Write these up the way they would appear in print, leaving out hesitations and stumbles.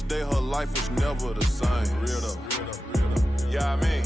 next day her life was never the same. Real though. Yeah, I mean.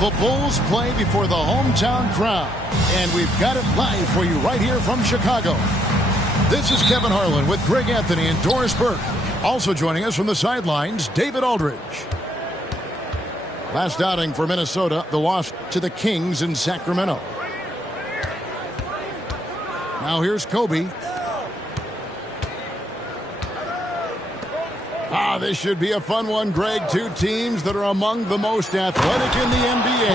The Bulls play before the hometown crowd, and we've got it live for you right here from Chicago. This is Kevin Harlan with Greg Anthony and Doris Burke. Also joining us from the sidelines, David Aldridge. Last outing for Minnesota, the loss to the Kings in Sacramento. Now here's Kobe. This should be a fun one, Greg. Two teams that are among the most athletic in the NBA.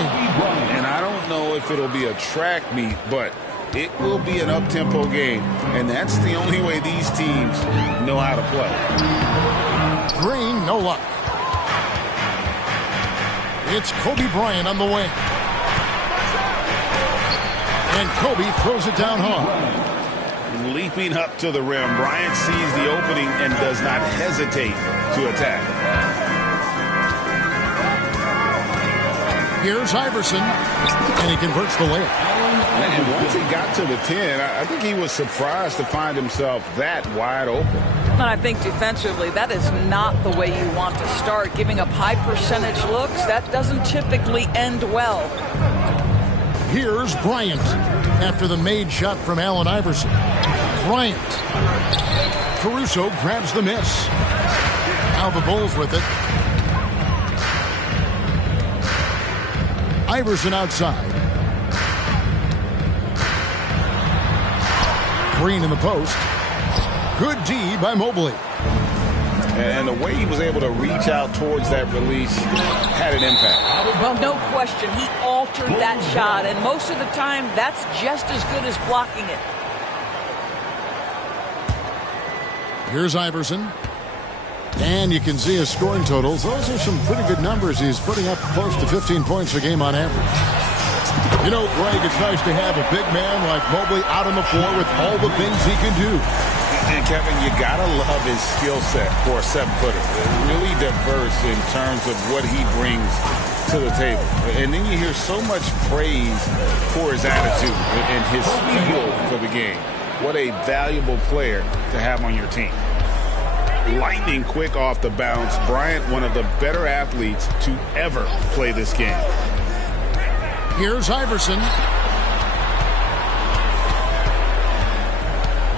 And I don't know if it'll be a track meet, but it will be an up-tempo game. And that's the only way these teams know how to play. Green, no luck. It's Kobe Bryant on the wing. And Kobe throws it down hard. Leaping up to the rim, Bryant sees the opening and does not hesitate to attack. Here's Iverson, and he converts the layup. And once he got to the 10, I think he was surprised to find himself that wide open. And I think defensively, that is not the way you want to start. Giving up high percentage looks, that doesn't typically end well. Here's Bryant after the made shot from Allen Iverson. Bryant. Caruso grabs the miss. Now the Bulls with it. Iverson outside. Green in the post. Good D by Mobley. And the way he was able to reach out towards that release had an impact. Well, no question. He altered that shot, and most of the time, that's just as good as blocking it. Here's Iverson. And you can see his scoring totals. Those are some pretty good numbers. He's putting up close to 15 points a game on average. You know, Greg, it's nice to have a big man like Mobley out on the floor with all the things he can do. And, Kevin, you got to love his skill set for a 7-footer. Really diverse in terms of what he brings to the table. And then you hear so much praise for his attitude and his feel for the game. What a valuable player to have on your team. Lightning quick off the bounce. Bryant, one of the better athletes to ever play this game. Here's Iverson.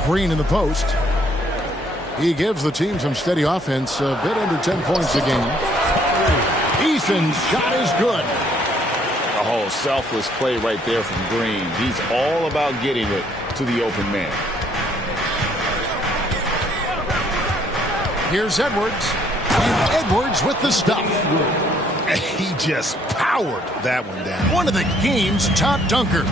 Green in the post. He gives the team some steady offense, a bit under 10 points a game. Eason's shot is good. A whole selfless play right there from Green. He's all about getting it to the open man. Here's Edwards. And Edwards with the stuff. He just powered that one down. One of the game's top dunkers.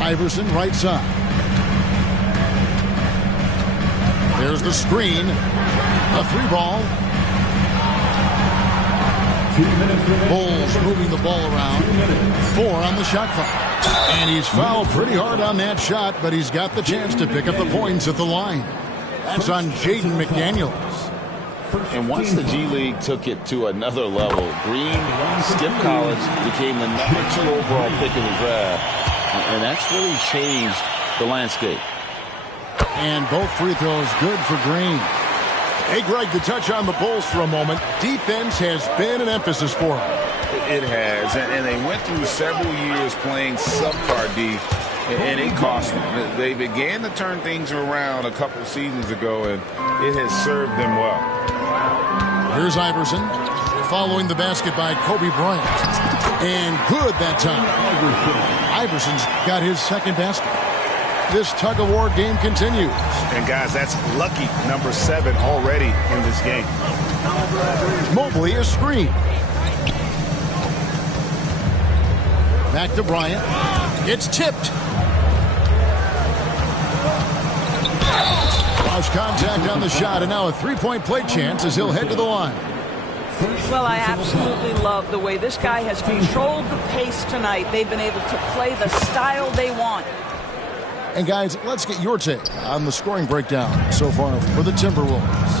Iverson right side. There's the screen. A 3-ball. Bulls moving the ball around. 4 on the shot clock. And he's fouled pretty hard on that shot, but he's got the chance to pick up the points at the line. That's on Jaden McDaniels. And once the G League took it to another level, Green skipped college, became the #2 overall pick in the draft. And that's really changed the landscape. And both free throws good for Green. Hey, Greg, to touch on the Bulls for a moment, defense has been an emphasis for them. It has, and they went through several years playing subpar D, and it cost them. They began to turn things around a couple seasons ago, and it has served them well. Here's Iverson, following the basket by Kobe Bryant. And good that time. Iverson's got his second basket. This tug-of-war game continues. And, guys, that's lucky number 7 already in this game. Mobley is screen. Back to Bryant. It's tipped. Lost contact on the shot, and now a 3-point play chance as he'll head to the line. Well, I absolutely love the way this guy has controlled the pace tonight. They've been able to play the style they want. And, guys, let's get your take on the scoring breakdown so far for the Timberwolves.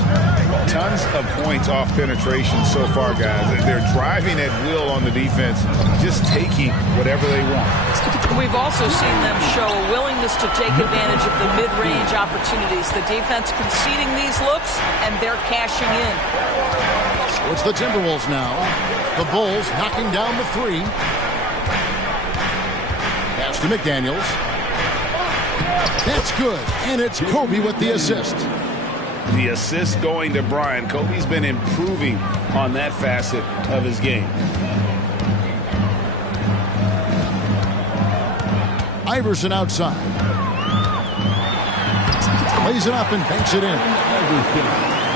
Tons of points off penetration so far, guys. They're driving at will on the defense, just taking whatever they want. We've also seen them show a willingness to take advantage of the mid-range opportunities. The defense conceding these looks, and they're cashing in. It's the Timberwolves now. The Bulls knocking down the 3. Pass to McDaniels. That's good, and it's Kobe with the assist. The assist going to Bryant. Kobe's been improving on that facet of his game. Iverson outside. Lays it up and banks it in.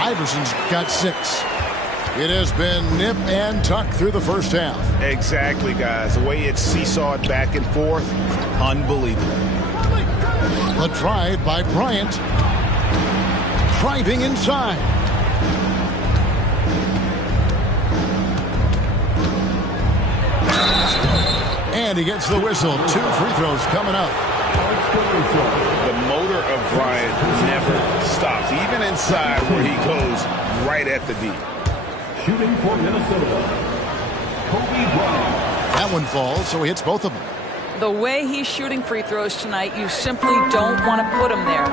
Iverson's got 6. It has been nip and tuck through the first half. Exactly, guys. The way it's seesawed back and forth, unbelievable. The drive by Bryant. Driving inside. And he gets the whistle. 2 free throws coming up. The motor of Bryant never stops, even inside where he goes right at the D. Shooting for Minnesota, Kobe Bryant. That one falls, so he hits both of them. The way he's shooting free throws tonight, you simply don't want to put him there.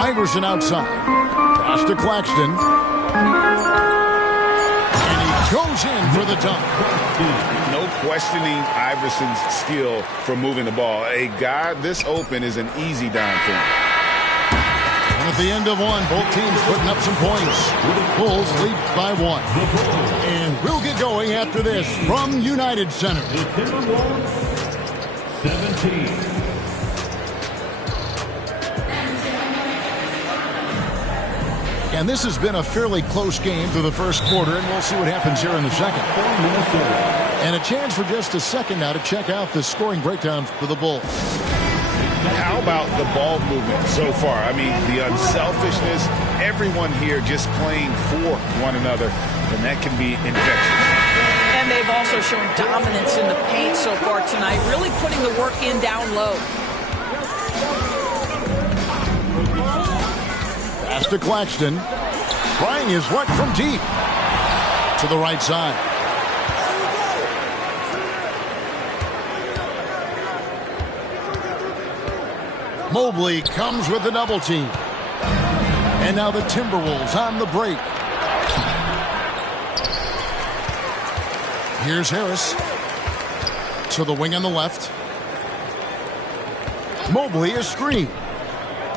Iverson outside. Pass to Claxton. And he goes in for the dunk. No questioning Iverson's skill for moving the ball. A guy this open is an easy dime for him. And at the end of one, both teams putting up some points. Bulls lead by 1. And we'll get going after this from United Center. The Timberwolves, 17. And this has been a fairly close game through the first quarter, and we'll see what happens here in the second. And a chance for just a second now to check out the scoring breakdown for the Bulls. How about the ball movement so far? I mean, the unselfishness, everyone here just playing for one another, and that can be infectious. And they've also shown dominance in the paint so far tonight, really putting the work in down low. Pass to Claxton. Trying his luck from deep. To the right side. Mobley comes with the double team. And now the Timberwolves on the break. Here's Harris. to the wing on the left. Mobley is screened.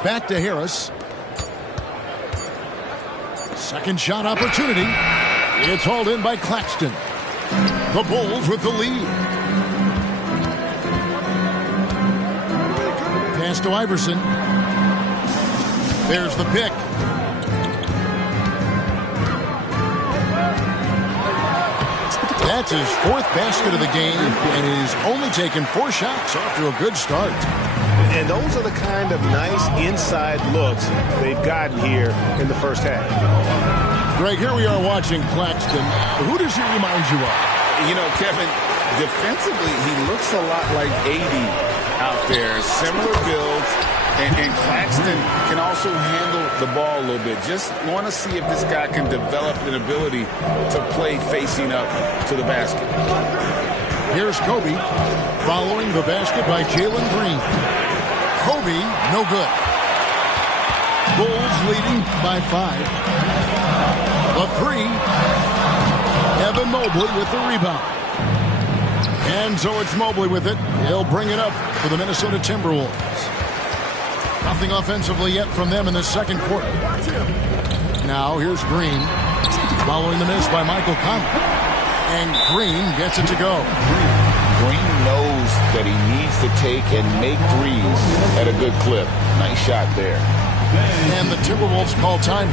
Back to Harris. Second shot opportunity. It's hauled in by Claxton. The Bulls with the lead. Pass to Iverson. There's the pick. That's his fourth basket of the game, and he's only taken 4 shots off to a good start. And those are the kind of nice inside looks they've gotten here in the first half. Greg, here we are watching Claxton. Who does he remind you of? You know, Kevin, defensively, he looks a lot like 80 out there. Similar builds, and Claxton can also handle the ball a little bit. Just want to see if this guy can develop an ability to play facing up to the basket. Here's Kobe, following the basket by Jalen Green. Kobe, no good. Bulls leading by 5. The 3. Evan Mobley with the rebound. And so it's Mobley with it. He'll bring it up for the Minnesota Timberwolves. Nothing offensively yet from them in the second quarter. Now here's Green, following the miss by Michael Conley. And Green gets it to go. Green knows that he needs to take and make threes at a good clip. Nice shot there. And the Timberwolves call time.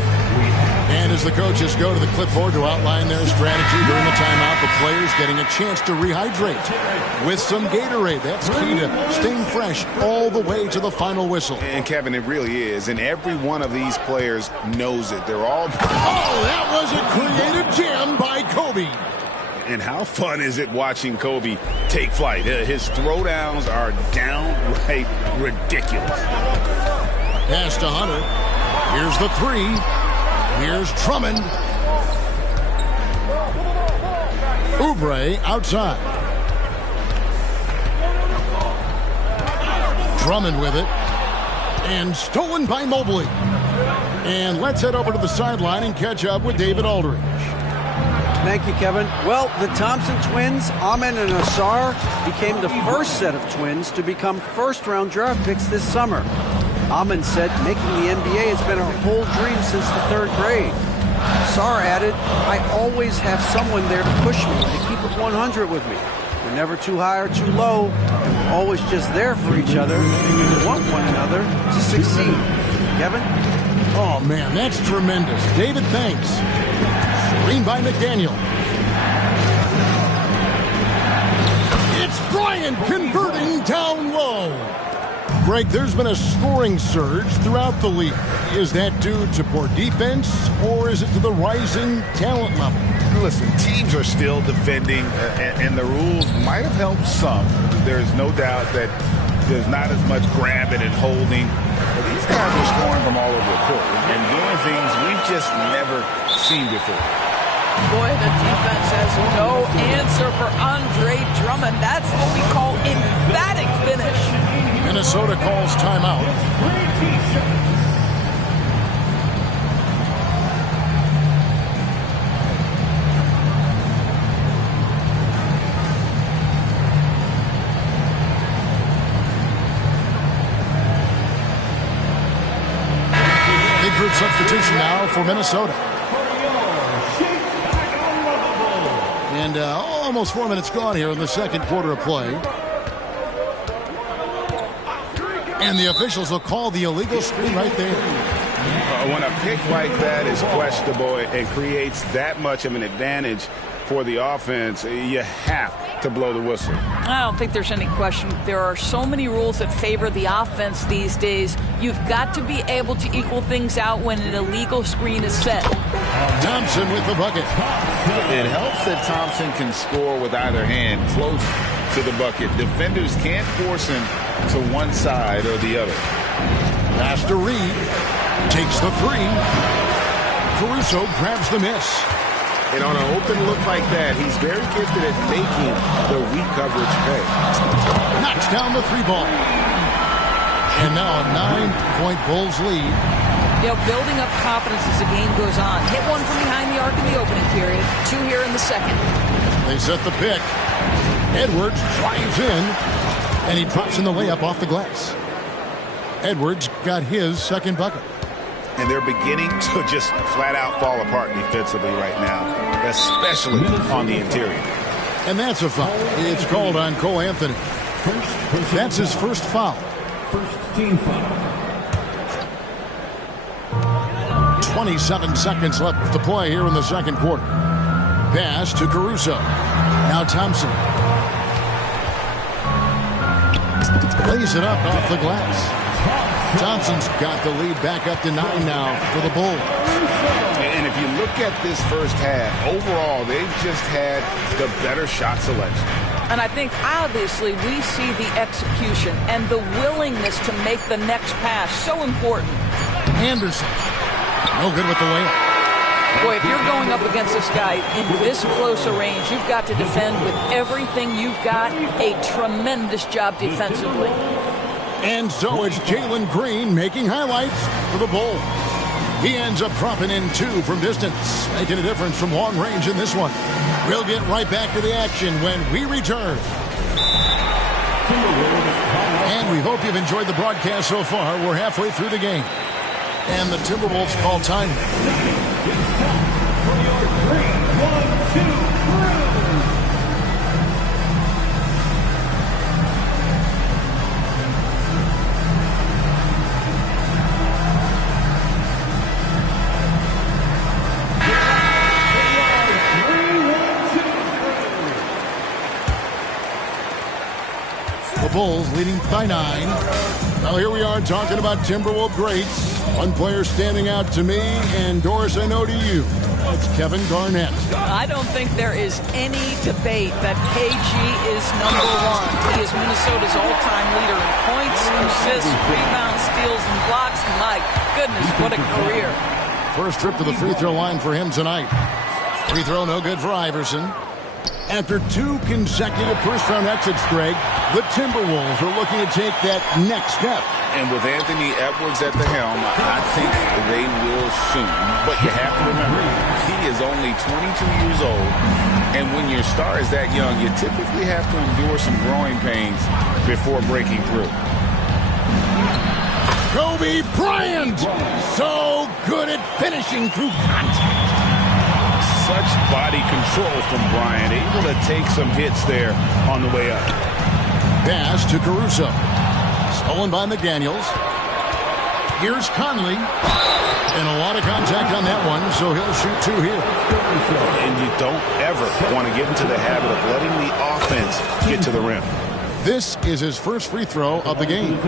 And as the coaches go to the clipboard to outline their strategy during the timeout, the players getting a chance to rehydrate with some Gatorade. That's key to staying fresh all the way to the final whistle. And, Kevin, it really is. And every one of these players knows it. They're all... Oh, that was a creative jam by Kobe. And how fun is it watching Kobe take flight? His throwdowns are downright ridiculous. Pass to Hunter. Here's the 3. Here's Drummond. Oubre outside. Drummond with it. And stolen by Mobley. And let's head over to the sideline and catch up with David Aldridge. Thank you, Kevin. Well, the Thompson twins, Amen and Ausar, became the first set of twins to become first-round draft picks this summer. Amen said making the NBA has been a whole dream since the 3rd grade. Ausar added, I always have someone there to push me, to keep it 100 with me. We're never too high or too low, and we're always just there for each other, and we want one another to succeed. Kevin? Oh, man, that's tremendous. David, thanks. Screen by McDaniel. It's Bryant converting down low. Greg, there's been a scoring surge throughout the league. Is that due to poor defense, or is it to the rising talent level? Listen, teams are still defending, and the rules might have helped some. There's no doubt that there's not as much grabbing and holding. But these guys are scoring from all over the court and doing things we've just never seen before. Boy, the defense has no answer for Andre Drummond. That's what we call emphatic finish. Minnesota calls timeout. Big group substitution now for Minnesota. And almost 4 minutes gone here in the second quarter of play. And the officials will call the illegal screen right there. When a pick like that is questionable and creates that much of an advantage for the offense, you have to blow the whistle. I don't think there's any question. There are so many rules that favor the offense these days. You've got to be able to equal things out when an illegal screen is set. Thompson with the bucket. It helps that Thompson can score with either hand close to the bucket. Defenders can't force him to one side or the other. Pass to Reed. Takes the 3. Caruso grabs the miss. And on an open look like that, he's very gifted at making the weak coverage pay. Knocks down the 3 ball. And now a 9-point Bulls lead. You know, building up confidence as the game goes on. Hit one from behind the arc in the opening period. 2 here in the second. They set the pick. Edwards drives in, and he drops in the layup off the glass. Edwards got his second bucket. And they're beginning to just flat out fall apart defensively right now, especially on the interior. And that's a foul. It's called on Cole Anthony. That's his first foul. First team foul. 27 seconds left to play here in the second quarter. Pass to Caruso. Now Thompson. Lays it up off the glass. Thompson's got the lead back up to 9 now for the Bulls. And if you look at this first half, overall, they've just had the better shot selection. And I think, obviously, we see the execution and the willingness to make the next pass so important. Anderson. No good with the layup. Boy, if you're going up against this guy in this close a range, you've got to defend with everything you've got. A tremendous job defensively. And so it's Jalen Green making highlights for the Bulls. He ends up dropping in 2 from distance, making a difference from long range in this one. We'll get right back to the action when we return. And we hope you've enjoyed the broadcast so far. We're halfway through the game. And the Timberwolves call time. For your 3, 1, 2, The Bulls leading by 9. Now here we are talking about Timberwolves greats. One player standing out to me, and Doris, I know to you. It's Kevin Garnett. I don't think there is any debate that KG is #1. He is Minnesota's all-time leader in points, assists, rebounds, steals, and blocks. My goodness, what a career. First trip to the free throw line for him tonight. Free throw no good for Iverson. After 2 consecutive first-round exits, Greg, the Timberwolves are looking to take that next step. And with Anthony Edwards at the helm, I think they will soon. But you have to remember, he is only 22 years old. And when your star is that young, you typically have to endure some growing pains before breaking through. Kobe Bryant, so good at finishing through contact. Such body control from Bryant, able to take some hits there on the way up. Pass to Caruso. Stolen by McDaniels. Here's Conley. And a lot of contact on that one, so he'll shoot 2 here. And you don't ever want to get into the habit of letting the offense get to the rim. This is his first free throw of the game.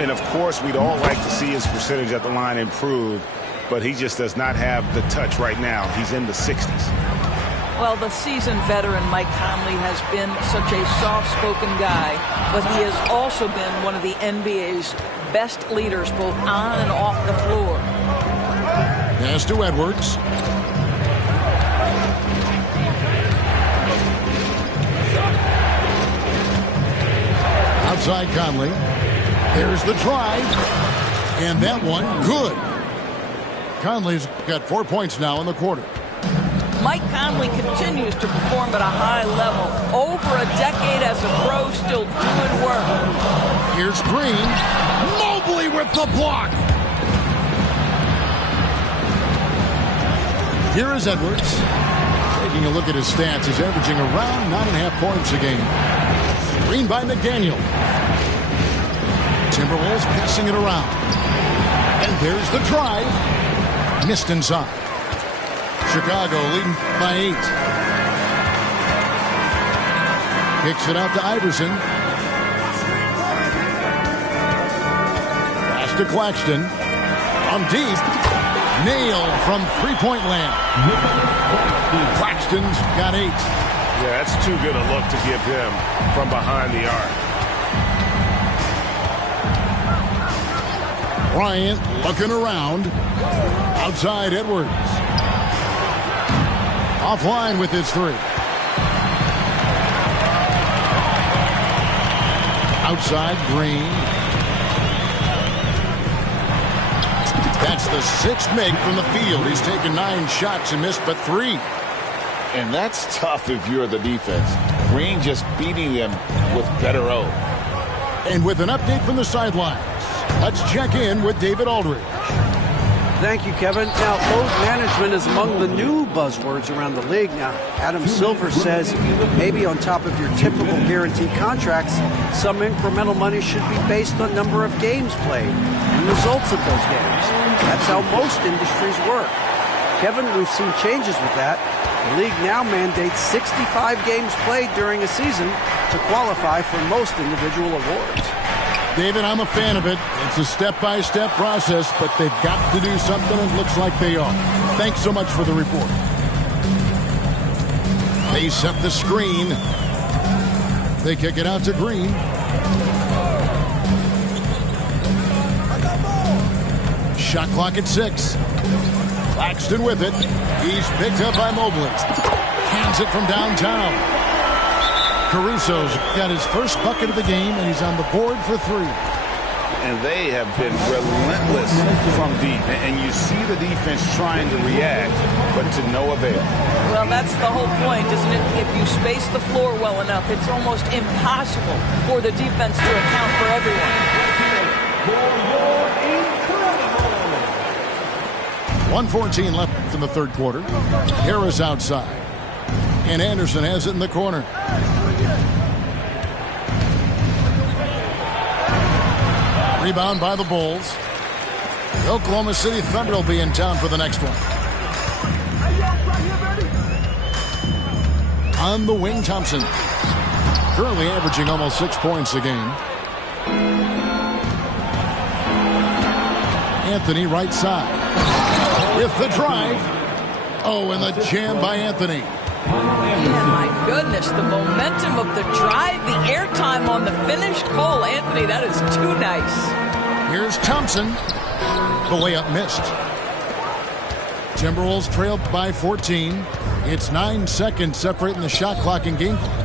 And, of course, we'd all like to see his percentage at the line improve, but he just does not have the touch right now. He's in the 60s. Well, the seasoned veteran Mike Conley has been such a soft-spoken guy, but he has also been one of the NBA's best leaders, both on and off the floor. Pass to Edwards. Outside Conley. There's the drive. And that one, good. Conley's got 4 points now in the quarter. Mike Conley continues to perform at a high level. Over a decade as a pro, still doing work. Here's Green. Mobley with the block. Here is Edwards. Taking a look at his stats, he's averaging around 9.5 points a game. Screen by McDaniel. Timberwolves passing it around. And there's the drive. Missed inside. Chicago leading by 8. Kicks it out to Iverson. Pass to Claxton. On deep. Nailed from three-point land. Claxton's got 8. Yeah, that's too good a look to give him from behind the arc. Bryant looking around. Outside Edwards. Offline with his 3. Outside Green. That's the 6th make from the field. He's taken 9 shots and missed but 3. And that's tough if you're the defense. Green just beating them with better O. And with an update from the sidelines, let's check in with David Aldridge. Thank you, Kevin. Now, load management is among the new buzzwords around the league. Now, Adam Silver says maybe on top of your typical guaranteed contracts, some incremental money should be based on number of games played and results of those games. That's how most industries work. Kevin, we've seen changes with that. The league now mandates 65 games played during a season to qualify for most individual awards. David, I'm a fan of it. It's a step-by-step process, but they've got to do something, and it looks like they are. Thanks so much for the report. They set the screen. They kick it out to Green. Shot clock at 6. Claxton with it. He's picked up by Mobley. Hands it from downtown. Caruso's got his first bucket of the game, and he's on the board for 3. And they have been relentless from deep. And you see the defense trying to react, but to no avail. Well, that's the whole point, isn't it? If you space the floor well enough, it's almost impossible for the defense to account for everyone. 1:14 left in the third quarter. Harris outside. And Anderson has it in the corner. Rebound by the Bulls. The Oklahoma City Thunder will be in town for the next one. On the wing, Thompson. Currently averaging almost 6 points a game. Anthony right side. With the drive. Oh, and the jam by Anthony. Yeah, my goodness, the momentum of the drive, the airtime on the finish. Cole Anthony, that is too nice. Here's Thompson. The layup missed. Timberwolves trailed by 14. It's 9 seconds separating the shot clock and game clock.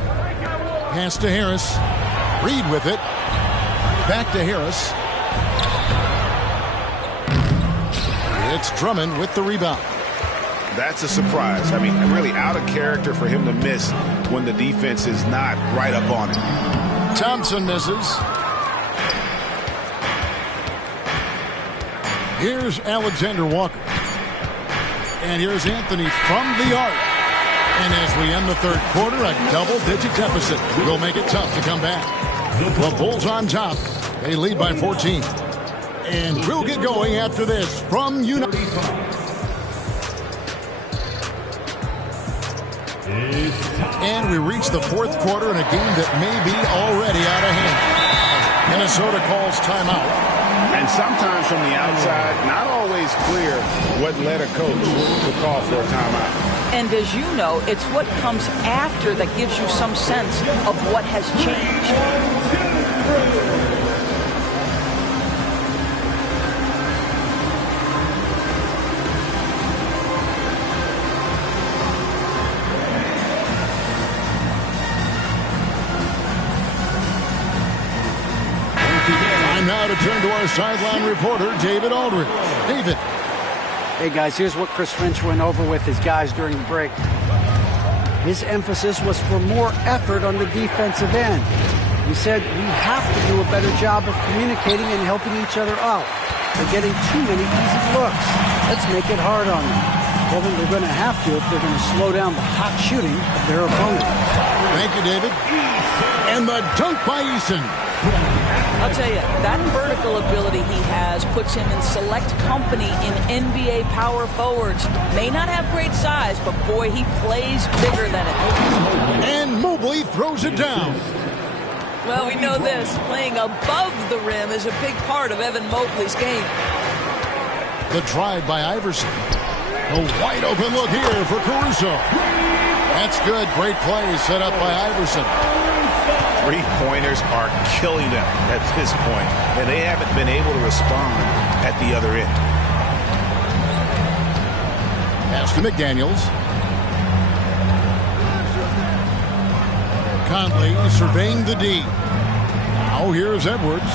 Pass to Harris. Reed with it. Back to Harris. It's Drummond with the rebound. That's a surprise. I mean, really out of character for him to miss when the defense is not right up on it. Thompson misses. Here's Alexander Walker. And here's Anthony from the arc. And as we end the third quarter, a double-digit deficit will make it tough to come back. The Bulls on top. They lead by 14. And we'll get going after this from United. And we reach the fourth quarter in a game that may be already out of hand. Minnesota calls timeout. And sometimes from the outside, not always clear what led a coach to call for a timeout. And as you know, it's what comes after that gives you some sense of what has changed. Now to turn to our sideline reporter, David Aldridge. David. Hey, guys, here's what Chris Finch went over with his guys during the break. His emphasis was for more effort on the defensive end. He said we have to do a better job of communicating and helping each other out. They're getting too many easy looks. Let's make it hard on them. Kevin, they're going to have to if they're going to slow down the hot shooting of their opponent. Thank you, David. And the dunk by Eason. I'll tell you, that vertical ability he has puts him in select company in NBA power forwards. May not have great size, but boy, he plays bigger than it. And Mobley throws it down. Well, we know this. Playing above the rim is a big part of Evan Mobley's game. The drive by Iverson. A wide open look here for Caruso. That's good. Great play set up by Iverson. Three-pointers are killing them at this point, and they haven't been able to respond at the other end. Pass to McDaniels. Conley surveying the D. Now here's Edwards.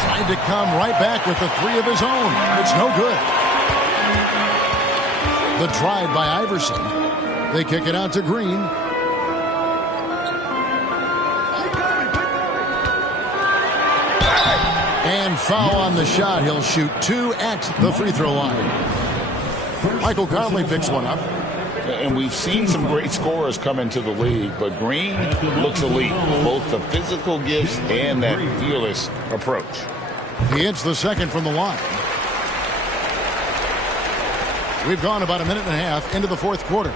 Trying to come right back with the three of his own. It's no good. The drive by Iverson. They kick it out to Green. And foul on the shot. He'll shoot 2 at the free throw line. Michael Conley picks one up. And we've seen some great scorers come into the league, but Green looks elite. Both the physical gifts and that fearless approach. He hits the second from the line. We've gone about a minute and a half into the fourth quarter.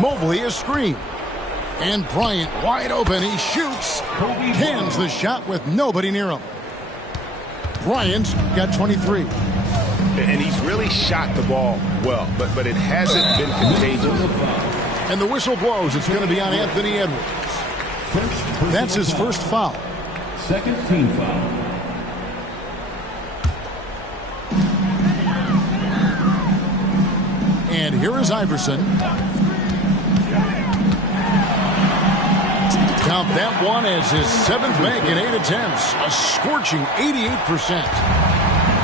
Mobley is screened. And Bryant wide open. He shoots. Hands the shot with nobody near him. Bryant's got 23. And he's really shot the ball well, but it hasn't been contagious. And the whistle blows. It's going to be on Anthony Edwards. That's his first foul. Second team foul. And here is Iverson. Count that one as his 7th make in 8 attempts. A scorching 88%.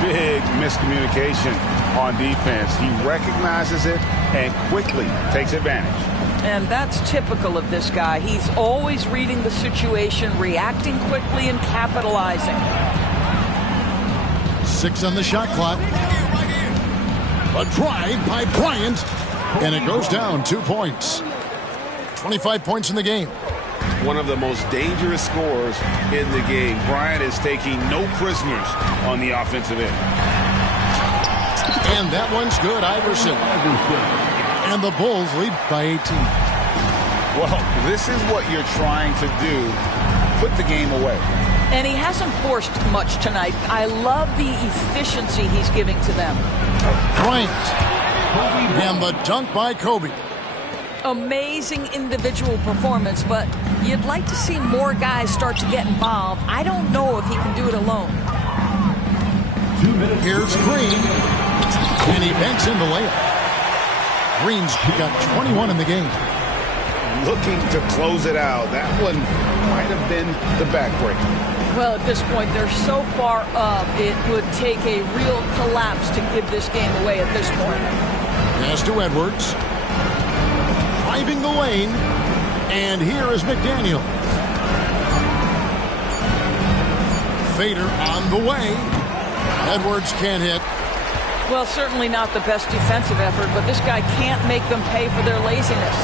Big miscommunication on defense. He recognizes it and quickly takes advantage. And that's typical of this guy. He's always reading the situation, reacting quickly, and capitalizing. 6 on the shot clock. A drive by Bryant. And it goes down 2 points. 25 points in the game. One of the most dangerous scorers in the game. Bryant is taking no prisoners on the offensive end. And that one's good. Iverson. And the Bulls lead by 18. Well, this is what you're trying to do. Put the game away. And he hasn't forced much tonight. I love the efficiency he's giving to them. Bryant. And the dunk by Kobe. Amazing individual performance, but you'd like to see more guys start to get involved. I don't know if he can do it alone. 2 minutes. Here's Green. And he banks in the layup. Green's got 21 in the game. Looking to close it out. That one might have been the backbreaker. Well, at this point, they're so far up, it would take a real collapse to give this game away at this point. Pass to Edwards. Driving the lane. And here is McDaniel. Fader on the way. Edwards can't hit. Well, certainly not the best defensive effort, but this guy can't make them pay for their laziness.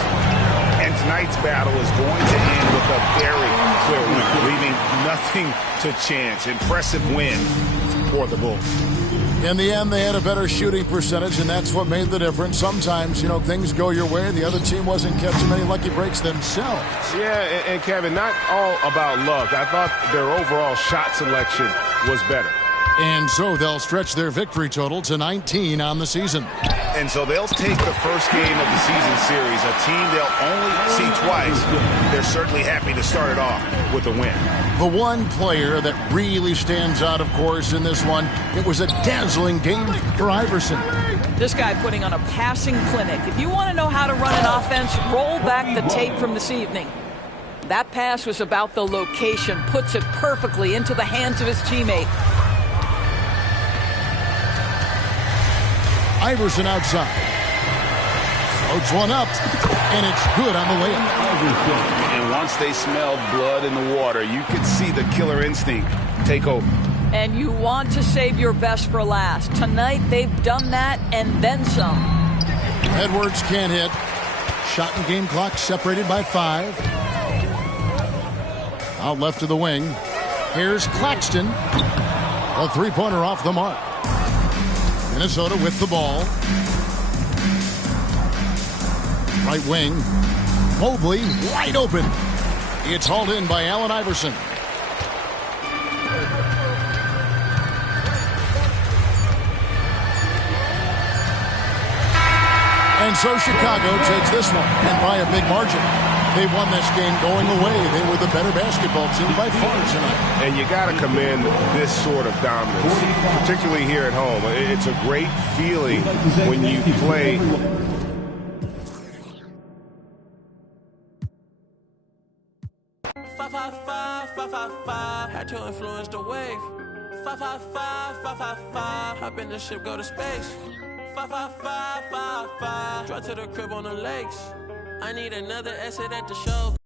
And tonight's battle is going to end with a very clear win, leaving nothing to chance. Impressive win for the Bulls. In the end, they had a better shooting percentage, and that's what made the difference. Sometimes, things go your way. The other team wasn't catching many lucky breaks themselves. Yeah, and Kevin, not all about luck. I thought their overall shot selection was better. And so they'll stretch their victory total to 19 on the season. And so they'll take the first game of the season series, a team they'll only see twice. They're certainly happy to start it off with a win. The one player that really stands out, of course, in this one, it was a dazzling game for Iverson. This guy putting on a passing clinic. If you want to know how to run an offense, roll back the tape from this evening. That pass was about the location, puts it perfectly into the hands of his teammate. Iverson outside. Floats one up, and it's good on the layup. And once they smelled blood in the water, you could see the killer instinct take over. And you want to save your best for last. Tonight, they've done that and then some. Edwards can't hit. Shot and game clock separated by 5. Out left to the wing. Here's Claxton. A three-pointer off the mark. Minnesota with the ball. Right wing. Mobley wide open. It's hauled in by Allen Iverson. And so Chicago takes this one, and by a big margin. They won this game going away. They were the better basketball team by far tonight. And you got to commend this sort of dominance, particularly here at home. It's a great feeling when you play. Had to influence the wave. 555, hop in the ship, go to space. 555, drive to the crib on the lakes. I need another exit at the show.